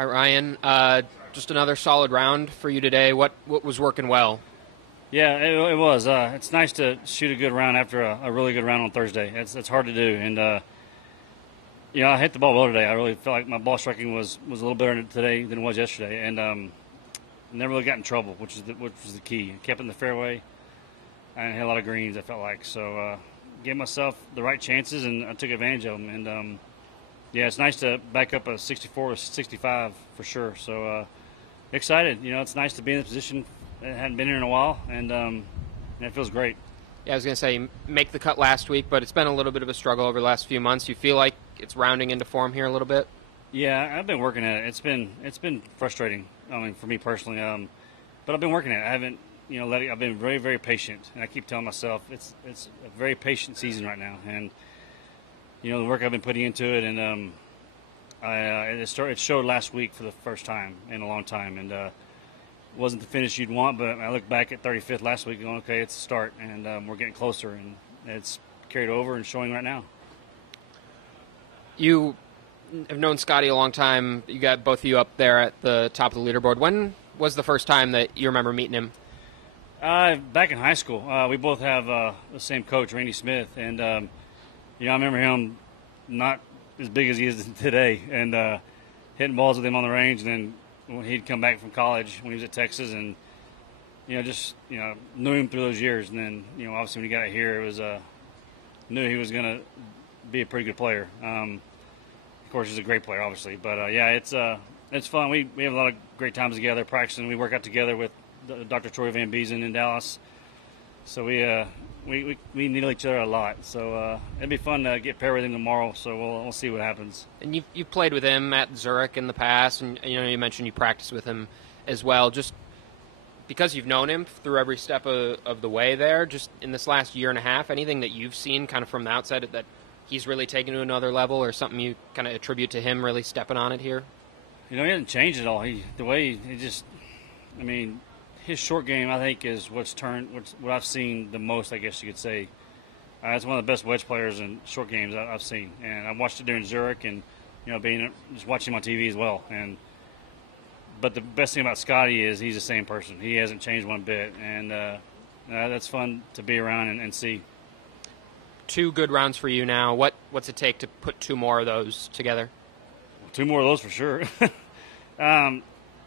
All right, Ryan. Just another solid round for you today. What was working well? Yeah, it was. It's nice to shoot a good round after a really good round on Thursday. It's hard to do, and I hit the ball well today. I really felt like my ball striking was a little better today than it was yesterday, and never really got in trouble, which was the key. Kept in the fairway, and had a lot of greens. I felt like gave myself the right chances, and I took advantage of them. And yeah, it's nice to back up a 64 or 65 for sure. So excited. It's nice to be in this position. I hadn't been here in a while, and it feels great. Yeah, I was going to say, you make the cut last week, but it's been a little bit of a struggle over the last few months. You feel like it's rounding into form here a little bit? Yeah, I've been working at it. It's been frustrating. I mean, for me personally, but I've been working at it. I haven't, I've been very, very patient, and I keep telling myself it's a very patient season right now, and the work I've been putting into it, and it showed last week for the first time in a long time, and wasn't the finish you'd want, but I look back at 35th last week going, okay, it's a start, and we're getting closer, and it's carried over and showing right now. You have known Scotty a long time. You got both of you up there at the top of the leaderboard. When was the first time that you remember meeting him? Back in high school. We both have the same coach, Randy Smith, and I remember him not as big as he is today, and hitting balls with him on the range, and then when he'd come back from college when he was at Texas, and knew him through those years, and then obviously when he got here, it was knew he was going to be a pretty good player. Of course, he's a great player, obviously, but yeah, it's fun. We have a lot of great times together practicing. We work out together with Dr. Troy Van Beesen in Dallas, so we need each other a lot. So it'd be fun to get paired with him tomorrow. So we'll see what happens. And you've played with him at Zurich in the past, and you mentioned you practiced with him as well. Just because you've known him through every step of the way there, just in this last year and a half, anything that you've seen kind of from the outside that he's really taken to another level, or something you kind of attribute to him really stepping on it here? He hasn't changed at all. His short game, I think, is what I've seen the most, I guess you could say. It's one of the best wedge players in short games I've seen, and I watched it during Zurich, and just watching him on TV as well. But the best thing about Scotty is he's the same person. He hasn't changed one bit, and that's fun to be around and see. 2 good rounds for you now. What's it take to put 2 more of those together? 2 more of those for sure.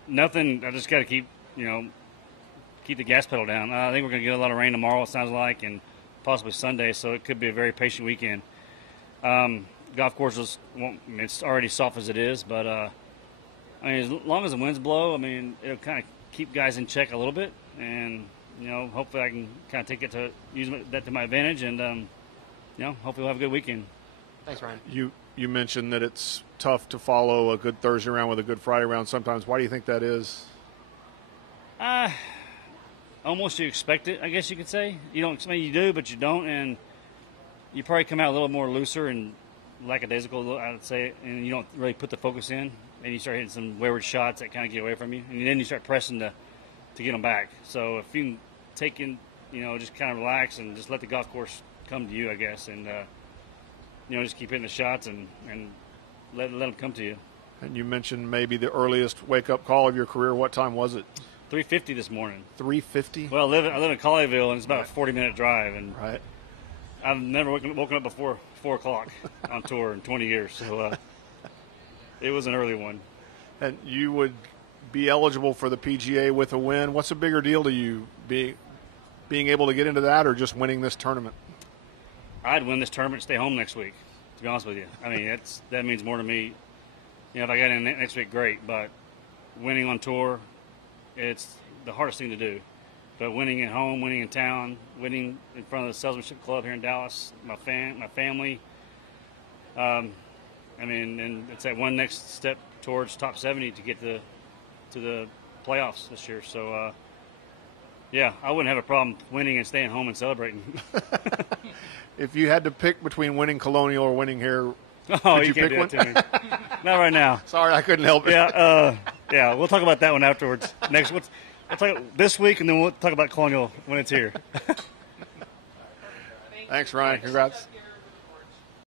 Nothing. I just got to keep the gas pedal down. I think we're going to get a lot of rain tomorrow, it sounds like, and possibly Sunday, so it could be a very patient weekend. Golf courses, it's already soft as it is, but as long as the winds blow, it'll kind of keep guys in check a little bit, and hopefully I can kind of take it to use that to my advantage, and hopefully we'll have a good weekend. Thanks, Ryan. You mentioned that it's tough to follow a good Thursday round with a good Friday round sometimes. Why do you think that is? Almost you expect it, I guess you could say. You do, but you don't, and you probably come out a little more looser and lackadaisical, I would say, and you don't really put the focus in, and you start hitting some wayward shots that kind of get away from you, and then you start pressing to get them back. So if you can take in, just kind of relax and just let the golf course come to you, I guess, and just keep hitting the shots and let them come to you. And you mentioned maybe the earliest wake-up call of your career. What time was it? 3:50 this morning. 3:50? Well, I live in Colleyville, and it's about a 40-minute drive, and right. I've never woken up before 4 o'clock on tour in 20 years, so it was an early one. And you would be eligible for the PGA with a win. What's a bigger deal to you, being able to get into that or just winning this tournament? I'd win this tournament and stay home next week, to be honest with you. That means more to me. If I got in next week, great, but winning on tour, it's the hardest thing to do. But winning at home, winning in town, winning in front of the Salesmanship Club here in Dallas, my family, and it's that one next step towards top 70 to get to the playoffs this year. So, yeah, I wouldn't have a problem winning and staying home and celebrating. If you had to pick between winning Colonial or winning here, you can't do that to me. Not right now. Sorry, I couldn't help it. Yeah, we'll talk about that one afterwards. We'll talk about this week, and then we'll talk about Colonial when it's here. Thanks, Ryan. Congrats.